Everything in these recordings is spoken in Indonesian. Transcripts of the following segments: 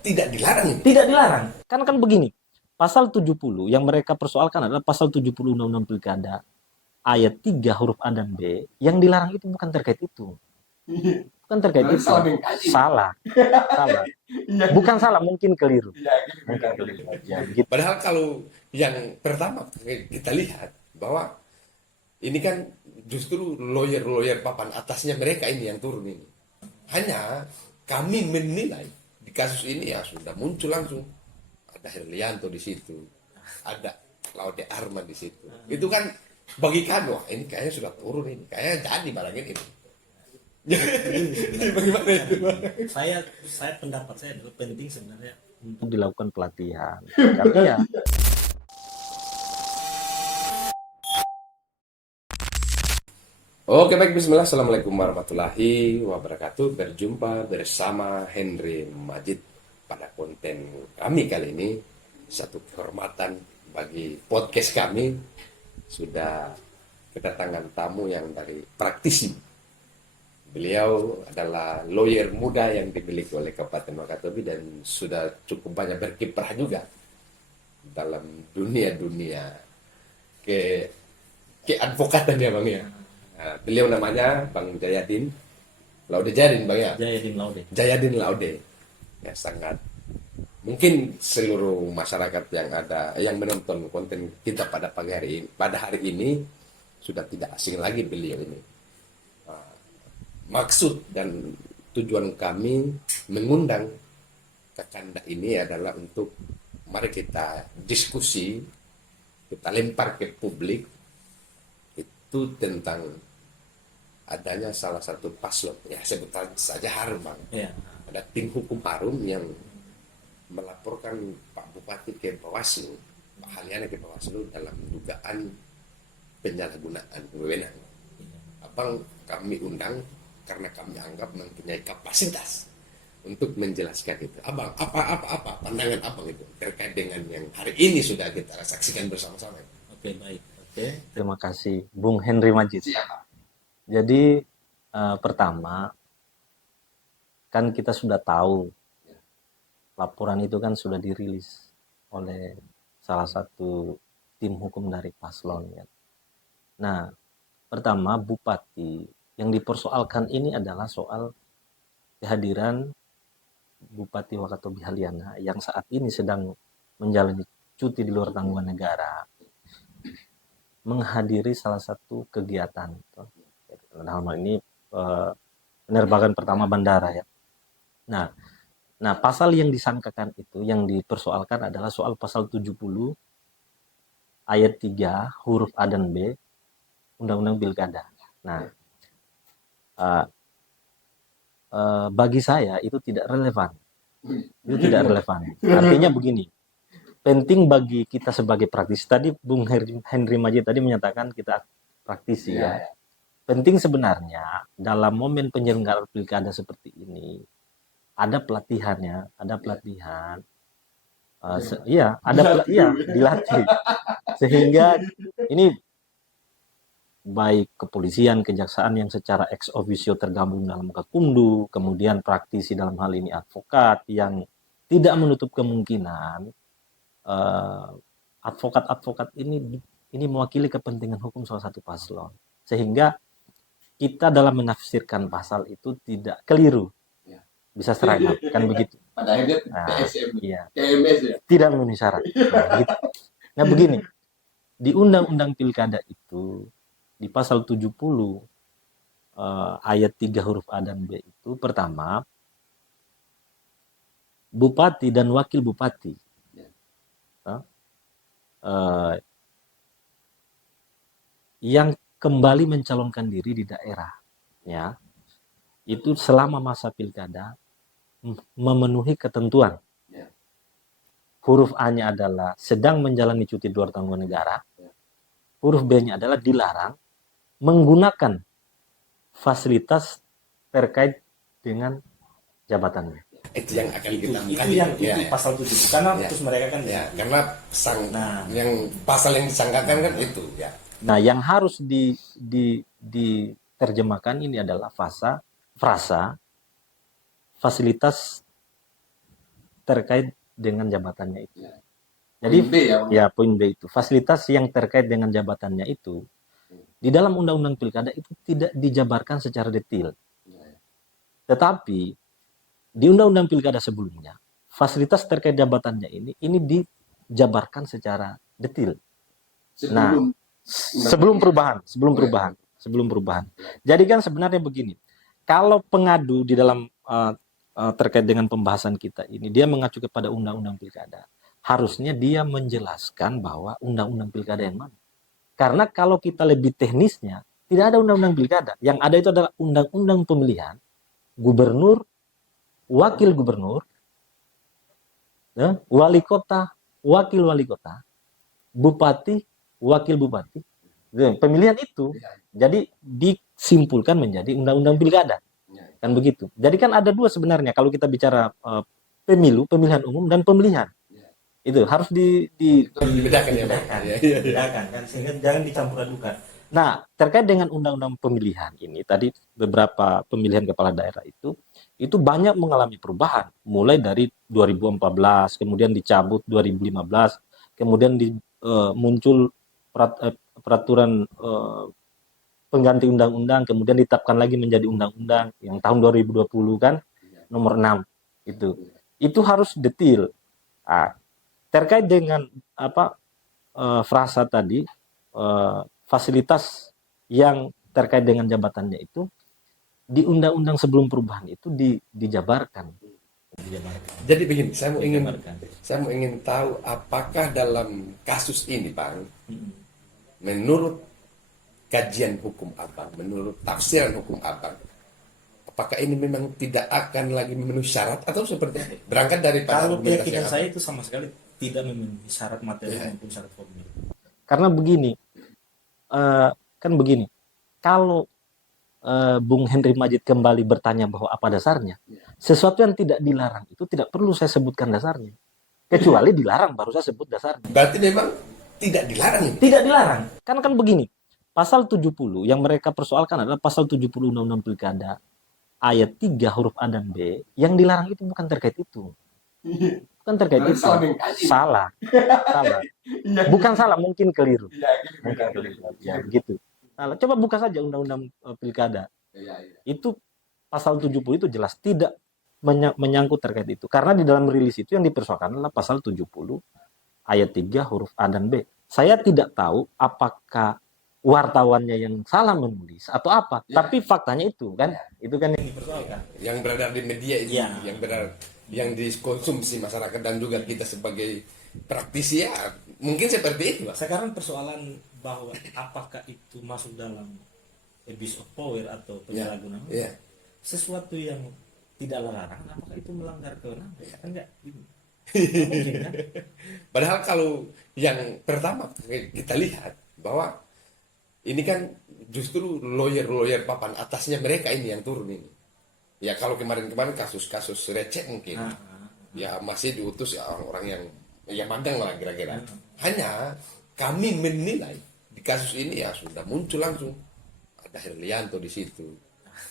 tidak dilarang ini. Tidak dilarang. Kan begini. Pasal 70 yang mereka persoalkan adalah pasal 70 Undang-Undang Pilkada ayat 3 huruf A dan B. Yang dilarang itu bukan terkait itu. Bukan terkait Berarti itu. salah mengkaji. Salah. Salah. Iya, Bukan salah, mungkin keliru. iya, gitu, Mungkin benar, keliru. benar. Ya, begitu. Padahal kalau yang pertama kita lihat bahwa ini kan justru lawyer-lawyer papan atasnya mereka ini yang turun ini. Hanya kami menilai di kasus ini ya sudah muncul langsung ada Herlianto di situ, ada Laude Arman di situ. Itu kan bagi kami wah ini kayaknya sudah turun ini, kayaknya jadi barang ini. Bagaimana itu? Saya pendapat saya adalah penting sebenarnya Untuk dilakukan pelatihan. Karena ya Oke baik, bismillah, assalamualaikum warahmatullahi wabarakatuh. Berjumpa bersama Henry Majid pada konten kami kali ini. Satu kehormatan bagi podcast kami, sudah kedatangan tamu yang dari praktisi. Beliau adalah lawyer muda yang dimiliki oleh Kabupaten Wakatobi dan sudah cukup banyak berkiprah juga dalam dunia-dunia keadvokatan ya Bang ya. Nah, beliau namanya Bang Jayadin Laude Jayadin Bang ya. Jayadin Laude. Jayadin Laude. Ya sangat mungkin seluruh masyarakat yang ada yang menonton konten kita pada hari ini sudah tidak asing lagi beliau ini. Maksud dan tujuan kami mengundang Kakanda ini adalah untuk mari kita diskusi, kita lempar ke publik itu tentang adanya salah satu paslon, ya sebut saja Harum Bang. Ya. Ada tim hukum Harum yang melaporkan Pak Bupati ke Bawaslu, Pak Haliana ke Bawaslu dalam dugaan penyalahgunaan wewenang. Abang kami undang karena kami anggap mempunyai kapasitas untuk menjelaskan itu. Abang, apa pandangan abang itu terkait dengan yang hari ini sudah kita saksikan bersama-sama? Oke, baik. Oke. terima kasih Bung Henry Majid. Jadi pertama kan kita sudah tahu laporan itu kan sudah dirilis oleh salah satu tim hukum dari paslon ya. Nah, pertama Bupati yang dipersoalkan ini adalah soal kehadiran Bupati Wakatobi Haliana yang saat ini sedang menjalani cuti di luar tanggungan negara menghadiri salah satu kegiatan. Dalam hal ini penerbangan pertama bandara ya. Nah, pasal yang disangkakan itu yang dipersoalkan adalah soal pasal 70 ayat 3 huruf A dan B Undang-Undang Pilkada. Nah, bagi saya itu tidak relevan. Itu tidak relevan. Artinya begini, penting bagi kita sebagai praktisi. Tadi Bung Henry Majid tadi menyatakan kita praktisi ya. Penting sebenarnya dalam momen penyelenggaraan pilkada seperti ini ada pelatihannya, ada pelatihan. Iya, dilatih. Sehingga ini baik kepolisian, kejaksaan yang secara ex officio tergabung dalam Gakumdu, kemudian praktisi dalam hal ini advokat yang tidak menutup kemungkinan advokat-advokat ini mewakili kepentingan hukum salah satu paslon. Sehingga kita dalam menafsirkan pasal itu tidak keliru. Bisa seragam, kan begitu. Pada akhirnya Iya. TMS ya. Tidak memenuhi syarat. Gitu. Nah begini, di Undang-Undang Pilkada itu di pasal 70 ayat 3 huruf A dan B itu pertama Bupati dan Wakil Bupati yang kembali mencalonkan diri di daerah ya itu selama masa pilkada memenuhi ketentuan. Huruf A-nya adalah sedang menjalani cuti di luar tanggungan negara. Huruf B-nya adalah dilarang menggunakan fasilitas terkait dengan jabatannya. Itu yang akan kita Itu pasal 70 karena terus mereka kan karena yang pasal yang disangkakan kan itu ya. Nah, yang harus diterjemahkan ini adalah frasa fasilitas terkait dengan jabatannya itu. Jadi Poin B ya, Bang. ya poin B itu fasilitas yang terkait dengan jabatannya itu di dalam undang-undang pilkada itu tidak dijabarkan secara detail. Tetapi di undang-undang pilkada sebelumnya fasilitas terkait jabatannya ini dijabarkan secara detail. Nah, sebelum perubahan. Jadi kan sebenarnya begini, kalau pengadu di dalam terkait dengan pembahasan kita ini dia mengacu kepada undang-undang pilkada, harusnya dia menjelaskan bahwa undang-undang pilkada yang mana. Karena kalau kita lebih teknisnya, tidak ada undang-undang pilkada. Yang ada itu adalah undang-undang pemilihan gubernur, wakil gubernur, wali kota, wakil wali kota, bupati, wakil bupati. Pemilihan itu jadi disimpulkan menjadi undang-undang pilkada. Kan begitu. Jadi kan ada dua sebenarnya kalau kita bicara pemilu, pemilihan umum dan pemilihan. Itu harus dibedakan ya, Bang. Dibedakan kan, sehingga jangan dicampur adukan. Nah, terkait dengan undang-undang pemilihan ini, tadi beberapa pemilihan kepala daerah itu banyak mengalami perubahan. Mulai dari 2014, kemudian dicabut 2015, kemudian muncul peraturan pengganti undang-undang, kemudian ditetapkan lagi menjadi undang-undang yang tahun 2020 kan, nomor 6 itu. Itu harus detail. Terkait dengan frasa tadi, fasilitas yang terkait dengan jabatannya itu di undang-undang sebelum perubahan itu dijabarkan. Jadi begini, saya mau ingin tahu apakah dalam kasus ini, Bang, menurut kajian hukum Abang, menurut tafsiran hukum Abang, apakah ini memang tidak akan lagi memenuhi syarat atau seperti apa? Berangkat dari Kalau keyakinan saya itu sama sekali tidak memenuhi syarat materi maupun syarat formil. Karena begini, kan begini, kalau Bung Henry Majid kembali bertanya bahwa apa dasarnya, sesuatu yang tidak dilarang itu tidak perlu saya sebutkan dasarnya, kecuali dilarang baru saya sebut dasarnya. Berarti memang tidak dilarang ini? Tidak dilarang, kan begini, pasal 70 yang mereka persoalkan adalah pasal 70 Undang-Undang Pilkada ayat 3 huruf A dan B, yang dilarang itu bukan terkait itu. Bukan terkait itu. Salah. Bukan salah, mungkin keliru. Ya, begitu. Nah, coba buka saja undang-undang pilkada. Itu pasal 70 itu jelas tidak menyangkut terkait itu. Karena di dalam rilis itu yang dipersoalkan adalah pasal 70 ayat 3 huruf A dan B. Saya tidak tahu apakah wartawannya yang salah menulis atau apa, tapi faktanya itu kan, itu kan yang dipersoalkan. Yang beredar di media itu, yang dikonsumsi masyarakat dan juga kita sebagai praktisi ya mungkin seperti itu, Pak. Sekarang persoalan bahwa apakah itu masuk dalam abuse of power atau penyalahgunaan sesuatu yang tidak larang, apakah itu melanggar kewenangan? Kan enggak gitu. Mungkin, kan? Padahal kalau yang pertama kita lihat bahwa ini kan justru lawyer papan atasnya mereka ini yang turun ini. Ya kalau kemarin-kemarin kasus-kasus receh mungkin ya masih diutus ya orang-orang yang mandang lah kira-kira. Hanya kami menilai di kasus ini ya sudah muncul langsung ada Herlianto di situ,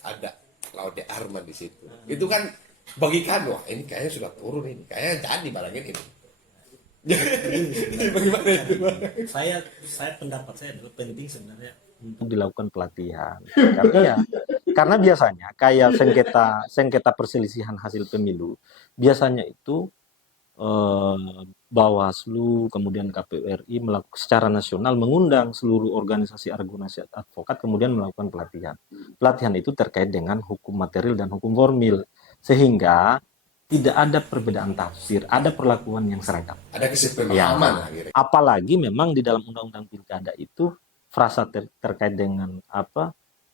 ada Laude Arman di situ. Itu kan bagi kami wah ini kayaknya sudah turun ini, kayaknya jadi barang ini. Bagaimana itu? Saya pendapat saya adalah penting sebenarnya untuk dilakukan pelatihan. Karena biasanya kayak sengketa perselisihan hasil pemilu, biasanya itu Bawaslu kemudian KPU RI secara nasional mengundang seluruh organisasi advokat kemudian melakukan pelatihan. Pelatihan itu terkait dengan hukum material dan hukum formil sehingga tidak ada perbedaan tafsir, ada perlakuan yang seragam. Ada kesepemahaman. Apalagi memang di dalam undang-undang pilkada itu frasa terkait dengan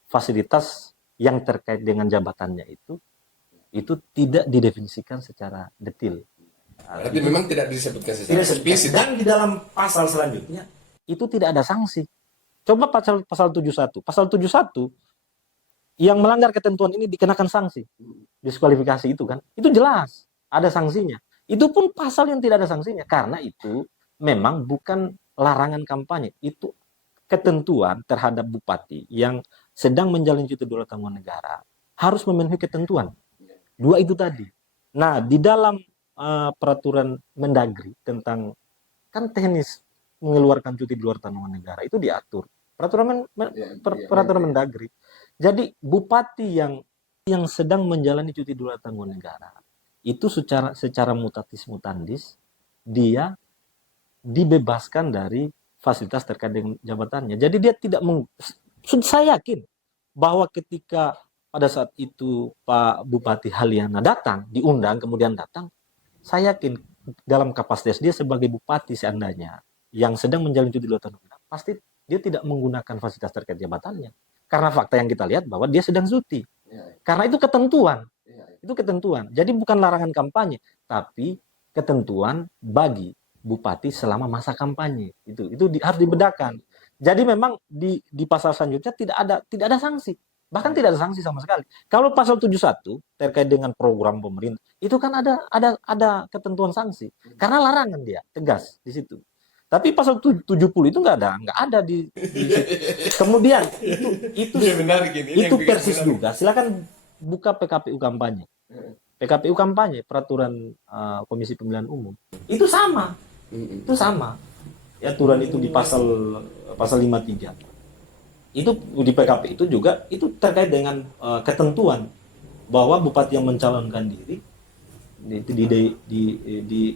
fasilitas yang terkait dengan jabatannya itu tidak didefinisikan secara detail. Tapi memang tidak disebutkan secara eksplisit. Dan di dalam pasal selanjutnya itu tidak ada sanksi. Coba pasal 71. Pasal 71 yang melanggar ketentuan ini dikenakan sanksi. Diskualifikasi itu kan. Itu jelas ada sanksinya. Itu pun pasal yang tidak ada sanksinya karena itu memang bukan larangan kampanye. Itu ketentuan terhadap bupati yang sedang menjalani cuti 2 tahun negara harus memenuhi ketentuan. 2 itu tadi. Nah, di dalam peraturan Mendagri tentang, kan teknis mengeluarkan cuti di luar tanggungan negara itu diatur peraturan Mendagri. Jadi bupati yang sedang menjalani cuti di luar tanggungan negara itu secara mutatis mutandis dia dibebaskan dari fasilitas terkait dengan jabatannya. Jadi dia tidak saya yakin bahwa ketika pada saat itu Pak Bupati Haliana datang, diundang kemudian datang, saya yakin dalam kapasitas dia sebagai bupati seandainya yang sedang menjalin cuti di luar tanggungan negara, pasti dia tidak menggunakan fasilitas terkait jabatannya. Karena fakta yang kita lihat bahwa dia sedang cuti. Karena itu ketentuan. Itu ketentuan. Jadi bukan larangan kampanye, tapi ketentuan bagi bupati selama masa kampanye. Itu harus dibedakan. Jadi memang di pasal selanjutnya tidak ada sanksi. Bahkan tidak ada sanksi sama sekali. Kalau pasal 71 terkait dengan program pemerintah, itu kan ada ketentuan sanksi. Karena larangan dia, tegas di situ. Tapi pasal 70 itu nggak ada di kemudian itu itu persis juga. Silakan buka PKPU kampanye. PKPU kampanye, peraturan Komisi Pemilihan Umum. Itu sama. Itu sama. Aturan itu di pasal 53. Itu di PKP itu juga itu terkait dengan ketentuan bahwa bupati yang mencalonkan diri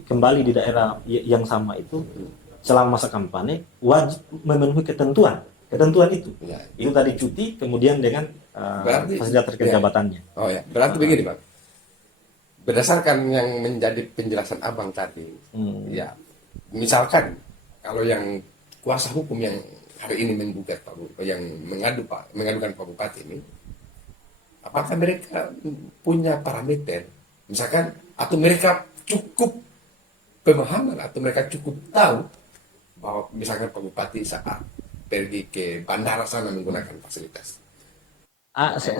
kembali di daerah yang sama itu selama masa kampanye wajib memenuhi ketentuan itu. Itu tadi cuti kemudian dengan fasilitas terkait jabatannya. Oh ya, berarti begini Bang. Berdasarkan yang menjadi penjelasan Abang tadi, ya misalkan kalau yang kuasa hukum yang hari ini menggugat yang mengadukan Pak Bupati ini, apakah mereka punya parameter, misalkan, atau mereka cukup pemahaman, atau mereka cukup tahu bahwa misalkan Pak Bupati saat pergi ke bandara sana menggunakan fasilitas.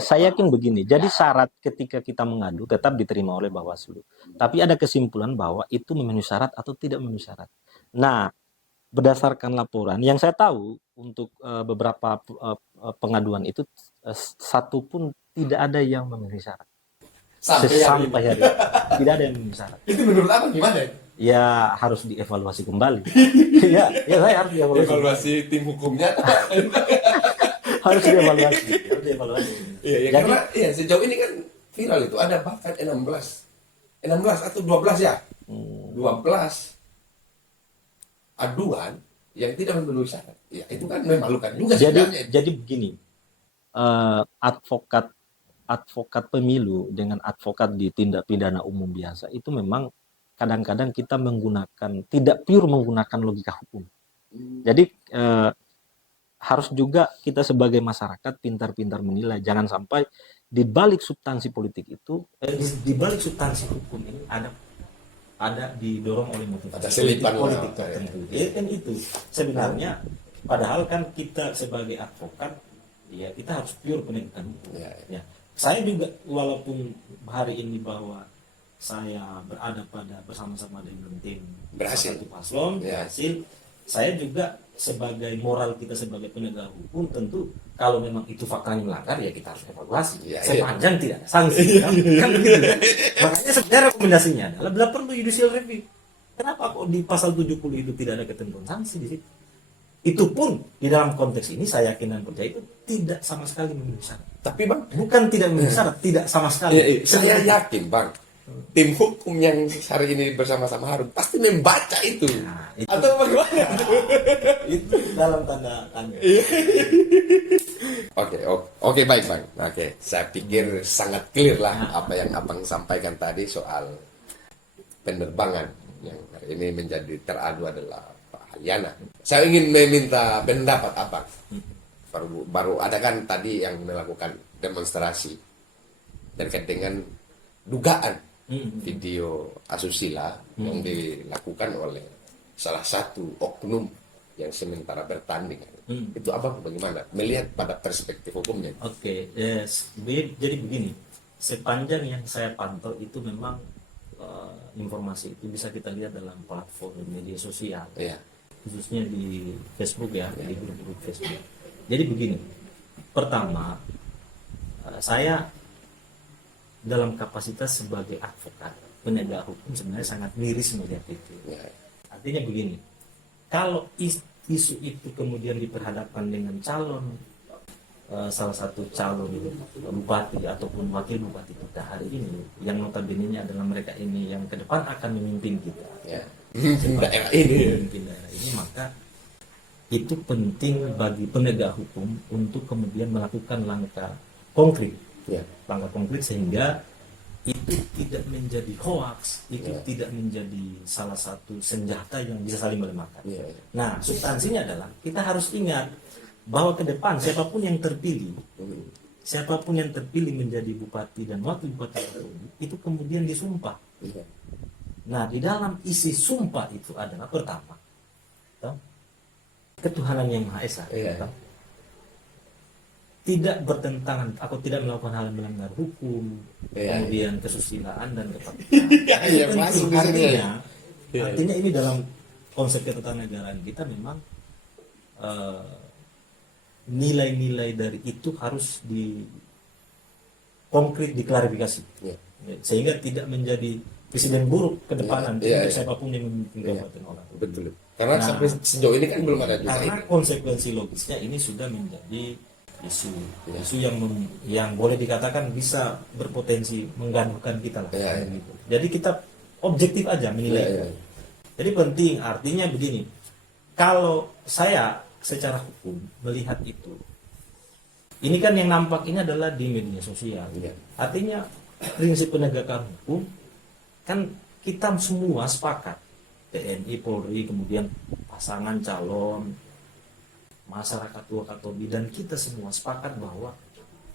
Saya yakin begini, jadi syarat ketika kita mengadu tetap diterima oleh Bawaslu, tapi ada kesimpulan bahwa itu memenuhi syarat atau tidak memenuhi syarat. Nah, berdasarkan laporan yang saya tahu untuk beberapa pengaduan itu satu pun tidak ada yang memenuhi syarat. Sampai hari ini tidak ada yang memenuhi syarat. Itu menurut Abang gimana? Ya harus dievaluasi kembali. ya saya harus dievaluasi tim hukumnya. harus dievaluasi. Iya, karena sejauh ini kan viral itu ada bahkan 16 atau 12 ya. 12 aduan yang tidak memenuhi syarat. Ya, itu kan memalukan juga sebenarnya. Jadi begini, advokat pemilu dengan advokat di tindak pidana umum biasa itu memang kadang-kadang kita tidak pure menggunakan logika hukum. Jadi harus juga kita sebagai masyarakat pintar-pintar menilai. Jangan sampai di balik substansi politik itu, di balik substansi hukum ini ada didorong oleh motivasi politik tertentu. Ya kan itu sebenarnya. Padahal kan kita sebagai advokat, ya kita harus pure penegakan hukum. Ya. Saya juga walaupun hari ini bahwa saya berada bersama-sama dengan tim berhasil paslon berhasil, saya juga sebagai moral kita sebagai penegak hukum tentu kalau memang itu faktanya melanggar ya kita harus evaluasi sepanjang tidak ada sanksi kan begitu kan? Makanya sebenarnya rekomendasinya adalah bila perlu judicial review. Kenapa kok di pasal 70 itu tidak ada ketentuan sanksi di situ? Itu pun di dalam konteks ini saya yakin dan percaya itu tidak sama sekali memenuhi syarat. Tapi Bang, bukan tidak memenuhi syarat, tidak sama sekali. Saya yakin Bang, tim hukum yang hari ini bersama-sama Harun pasti membaca itu. Atau bagaimana? Itu dalam tanda tanya. Oke, baik Bang. Oke, saya pikir sangat clear lah apa yang Abang sampaikan tadi soal penerbangan yang hari ini menjadi teradu adalah Pak Haliana. Saya ingin meminta pendapat Abang. Baru ada kan tadi yang melakukan demonstrasi terkait dengan dugaan video asusila yang dilakukan oleh salah satu oknum yang sementara bertanding. Itu Abang bagaimana melihat pada perspektif hukumnya? Oke, jadi begini, sepanjang yang saya pantau itu memang informasi itu bisa kita lihat dalam platform media sosial, khususnya di Facebook di grup-grup Facebook. Jadi begini, pertama saya dalam kapasitas sebagai advokat penegak hukum sebenarnya sangat miris melihat itu. Ya. Artinya begini, kalau isu itu kemudian diperhadapkan dengan salah satu calon bupati ataupun wakil bupati kita hari ini, yang notabene adalah mereka ini yang ke depan akan memimpin kita, Ya. Daerah ini. memimpin daerah ini, maka itu penting bagi penegak hukum untuk kemudian melakukan langkah konkret, Ya. sehingga itu tidak menjadi hoax, itu Ya. tidak menjadi salah satu senjata yang bisa saling melemahkan. Ya. Nah, substansinya adalah kita harus ingat bahwa ke depan siapapun yang terpilih, menjadi bupati dan wakil bupati itu kemudian disumpah. Ya. Nah, di dalam isi sumpah itu adalah pertama, toh, ketuhanan yang Maha Esa, Iya. toh. Tidak bertentangan atau tidak melakukan hal yang melanggar hukum, Iya. kemudian kesusilaan dan kepatuhan. Iya, Itu masuk penting. di sini. Artinya ini dalam konsep ketatanegaraan kita memang nilai-nilai dari itu harus konkret diklarifikasi. Ya. Sehingga tidak menjadi presiden buruk ke depan nanti Iya, untuk iya. siapapun yang memimpin Iya. kabupaten orang. Betul. Karena Nah, sampai sejauh ini kan belum ada juga Karena ini. konsekuensi logisnya ini sudah menjadi isu Iya. isu yang boleh dikatakan bisa berpotensi mengganggukan kita lah. Iya, iya. Gitu. Jadi kita objektif aja menilai. Iya, iya. Jadi penting, artinya begini, kalau saya secara hukum melihat itu, ini kan yang nampak ini adalah di media sosial. Iya. Artinya prinsip penegakan hukum kan kita semua sepakat, TNI, Polri, kemudian pasangan calon, masyarakat Wakatobi, dan kita semua sepakat bahwa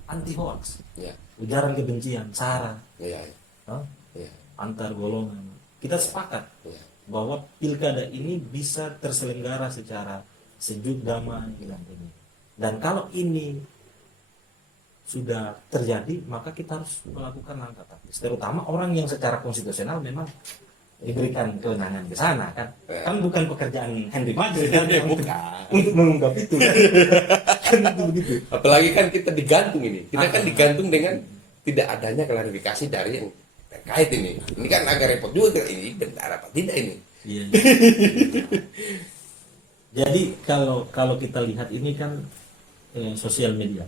anti hoax, Ya. ujaran kebencian, sara, Iya. Iya. antar golongan, kita sepakat Iya. bahwa pilkada ini bisa terselenggara secara sejuk, damai, dan ini. Dan kalau ini sudah terjadi, maka kita harus melakukan langkah taktis. Terutama orang yang secara konstitusional memang diberikan kewenangan ke sana kan. Kan bukan pekerjaan Henry Majid kan untuk mengungkap itu. Kan itu begitu. Apalagi kan kita digantung ini. Kita kan digantung dengan tidak adanya klarifikasi dari yang terkait ini. Ini kan agak repot juga. Ini benar apa tidak ini? Iya. Jadi kalau kita lihat ini kan sosial media.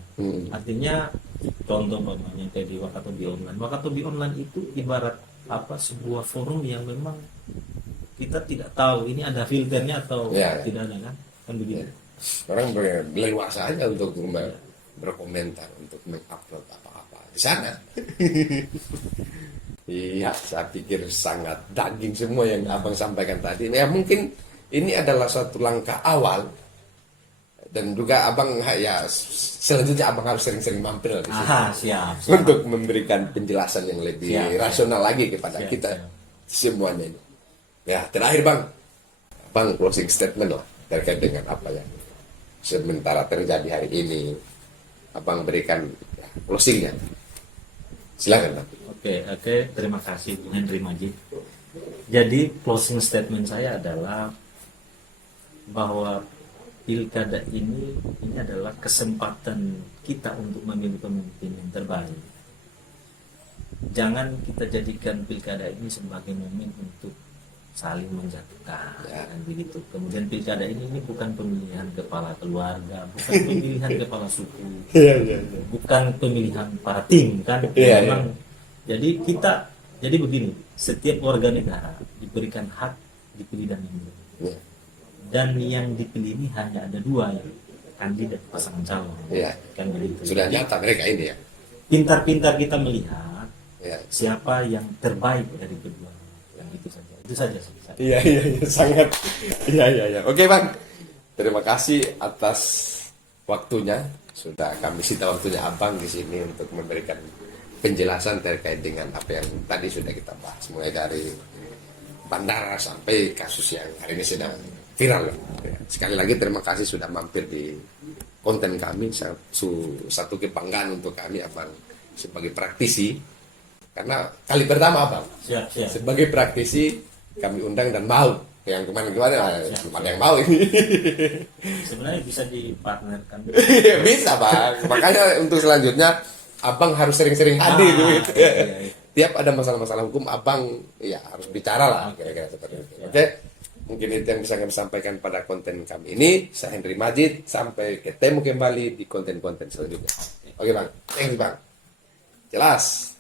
Artinya contoh umpamanya kayak di Wakatobi Online. Wakatobi Online itu ibarat sebuah forum yang memang kita tidak tahu ini ada filternya atau Ya, ya. tidak ada kan begitu. Orang berleluasa aja untuk berkomentar, untuk mengupload apa-apa di sana. Iya, saya pikir sangat daging semua yang abang sampaikan tadi. Ya mungkin ini adalah suatu langkah awal, dan juga abang ya selanjutnya abang harus sering-sering mampir di sini Siap. untuk memberikan penjelasan yang lebih Siap, rasional lagi kepada Siap, kita siap. semuanya ini. Ya terakhir bang closing statement lah terkait dengan apa yang sementara terjadi hari ini. Abang berikan closingnya. Silakan bang. Oke, terima kasih Bung Henry Majid. Jadi closing statement saya adalah bahwa pilkada ini adalah kesempatan kita untuk memilih pemimpin yang terbaik. Jangan kita jadikan pilkada ini sebagai momen untuk saling menjatuhkan, kan begitu. Kemudian pilkada ini bukan pemilihan kepala keluarga, bukan pemilihan kepala suku, bukan pemilihan para tim, kan? Memang. Jadi begini, setiap warga negara diberikan hak dipilih dan memilih. Dan yang dipilih ini hanya ada dua ya, kandidat pasangan calon. Iya. Kan begitu. Sudah nyata mereka ini ya. Pintar-pintar kita melihat Ya. siapa yang terbaik dari kedua. Yang itu saja. Itu saja. Iya, sangat. Iya. Oke bang, terima kasih atas waktunya. Sudah kami sita waktunya abang di sini untuk memberikan penjelasan terkait dengan apa yang tadi sudah kita bahas, mulai dari bandara sampai kasus yang hari ini sedang viral. Ya. Sekali lagi terima kasih sudah mampir di konten kami. Satu kebanggaan untuk kami abang sebagai praktisi, karena kali pertama abang Siap. sebagai praktisi kami undang dan mau. Yang kemarin-kemarin cuma ada yang mau ini. Sebenarnya bisa dipartnerkan. Bisa bang, makanya untuk selanjutnya abang harus sering-sering hadir gitu. Iya. Tiap ada masalah-masalah hukum, abang ya harus bicara lah, kira-kira seperti itu. Oke, mungkin itu yang bisa kami sampaikan pada konten kami ini. Saya Henry Majid, sampai ketemu kembali di konten-konten selanjutnya. Oke bang, thanks bang, jelas.